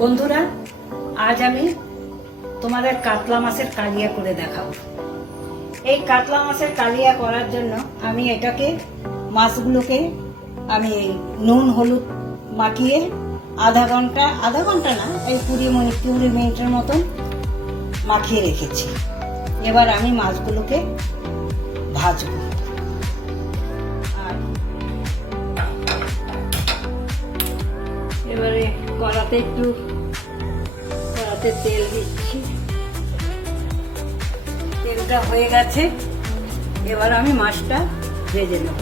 বন্ধুরা, আজ আমি তোমাদের কাতলা মাছের কালিয়া করে দেখাবো। এই কাতলা মাছের কালিয়া করার জন্য আমি মাছগুলোকে আমি নুন হলুদ মাখিয়ে আধা ঘন্টা না, এই 20 মিনিটের মতন মাখিয়ে রেখেছি। এবার আমি মাছগুলোকে ভাজবো। আর এবারে কড়াতে তেল দিচ্ছি। তেলটা হয়ে গেছে, এবার আমি মাছটা ভেজে নেব।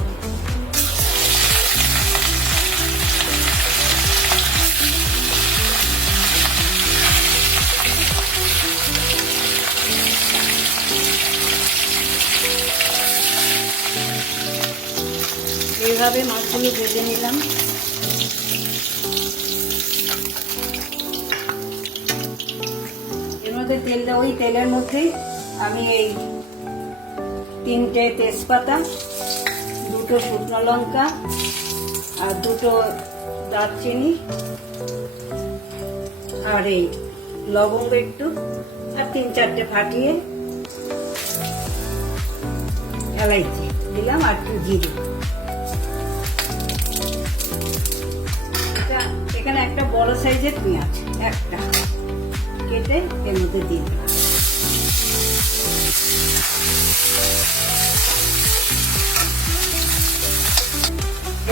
এইভাবে মাছগুলো ভেজে নিলাম। ওই তেলের মধ্যে আমি এই 3টে তেজপাতা, 2টো শুকনো লঙ্কা আর 2টো দারচিনি আর এই লবঙ্গ একটু আর 3-4টে ফাটিয়ে এলাইচি দিলাম আর একটু জিরে। এখানে একটা বড় সাইজের পেঁয়াজ একটা কেটে এর মধ্যে দিয়ে দিলাম।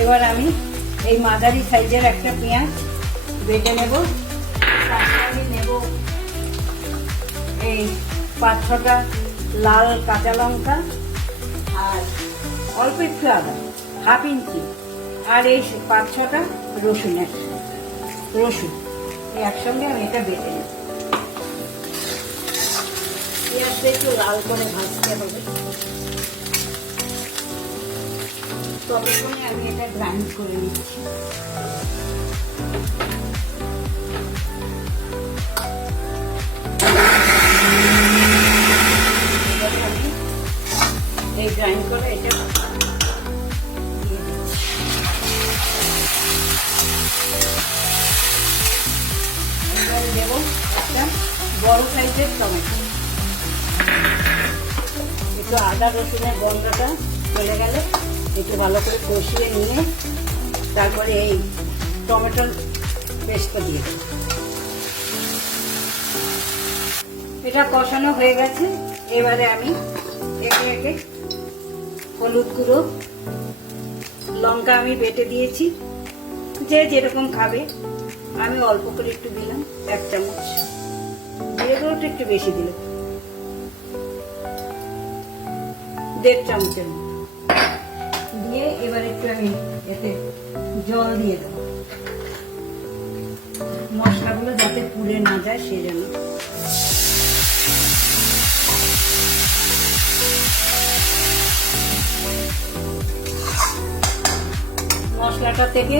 এবার আমি এই মাঝারি সাইজের একটা পেঁয়াজ বেটে নেব। আমি নেব এই 5-6টা লাল কাঁচা লঙ্কা আর অল্প একটু আদা, 1/2 ইঞ্চি, আর এই 5-6টা রসুন একসঙ্গে আমি এটা বেটে নেব। পেঁয়াজটা একটু লাল করে ভাজতে হবে, ততক্ষণে আমি এটা গ্রাইন্ড করে নিচ্ছি। এই গ্রাইন্ড করে এটা দিয়ে দিচ্ছি। এবারে দেব একটা বড় সাইজের টমেটো। একটু আদা রসুনের গন্ধটা চলে গেলে একটু ভালো করে কষিয়ে নিয়ে তারপরে এই টমেটোর পেস্টটা দিয়ে দেব। এটা কষানো হয়ে গেছে। এবারে আমি একে একে হলুদ গুঁড়ো, লঙ্কা আমি বেটে দিয়েছি, যে যেরকম খাবে। আমি অল্প করে একটু দিলাম, 1 চামচ। জিরে গুঁড়োটা একটু বেশি দিলাম, 1.5 চামচের দিয়ে এবার একটু আমি এতে জল দিয়ে দেবো, মশলাগুলো যাতে পুড়ে না যায় সেজন্য। মশলাটা থেকে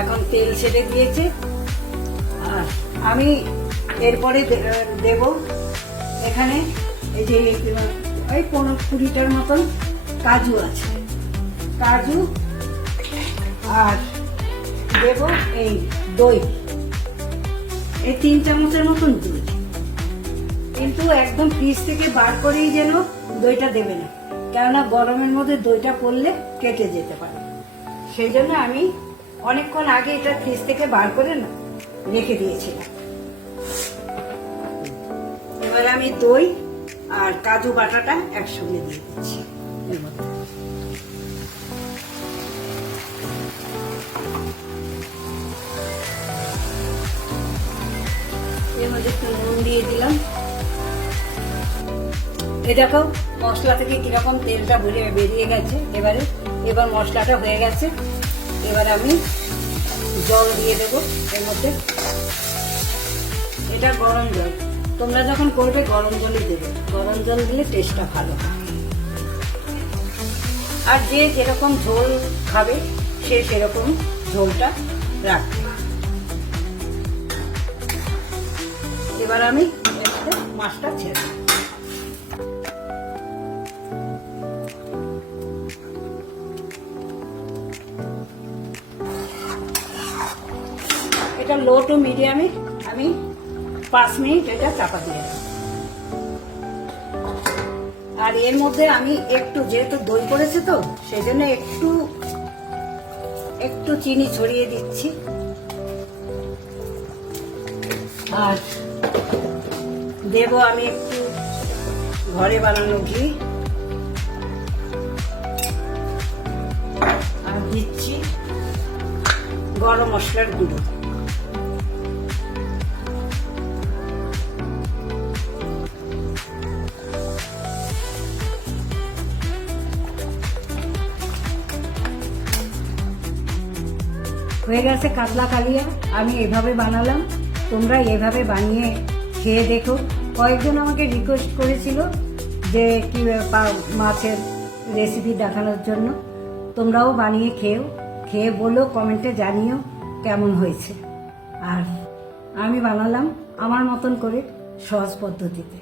এখন তেল ছেড়ে দিয়েছে। আর আমি এরপরে দেব এখানে এই যে ওই 15-20টার মতন কাজু আছে, কাজু, আর দেব এই দই, এই 3 চামচের মতন দই। কিন্তু একদম ফ্রিজ থেকে বার করেই যেন দইটা দেবে না, কেননা গরমের মধ্যে দইটা পড়লে কেটে যেতে পারে। সেই জন্য আমি অনেকক্ষণ আগে এটা ফ্রিজ থেকে বার করে না রেখে দিয়েছিলাম। এবার আমি দই আর কাজু বাটাটা একসঙ্গে দিয়ে দিচ্ছি এর মধ্যে। এর মধ্যে একটু নুন দিয়ে দিলাম। এই দেখো মশলা থেকে কিরকম তেলটা বেরিয়ে গেছে। এবার মশলাটা হয়ে গেছে। এবার আমি জল দিয়ে দেবো এর মধ্যে। এটা গরম জল, তোমরা যখন করবে গরম জলই দেবে। গরম জল দিলে টেস্টটা ভালো হয়। আর যে যেরকম ঝোল খাবে সে সেরকম ঝোলটা রাখবে। এবার আমি মাছটা ছেড়ে দেব। এটা লো টু মিডিয়ামে আমি 5 মিনিট এটা চাপা দিয়ে রাখবো। আর এর মধ্যে আমি একটু, যেহেতু দই করেছে তো সেই জন্য একটু চিনি ছড়িয়ে দিচ্ছি। আর দেবো আমি একটু ঘরে বানানো ঘি, আর দিচ্ছি গরম মশলার গুঁড়ো। হয়ে গেছে কাতলা কালিয়া। আমি এভাবে বানালাম, তোমরা এভাবে বানিয়ে খেয়ে দেখো। কয়েকজন আমাকে রিকোয়েস্ট করেছিল যে কি মাছের রেসিপি দেখানোর জন্য। তোমরাও বানিয়ে খেয়ে বলো, কমেন্টে জানিও কেমন হয়েছে। আর আমি বানালাম আমার মতন করে, সহজ পদ্ধতিতে।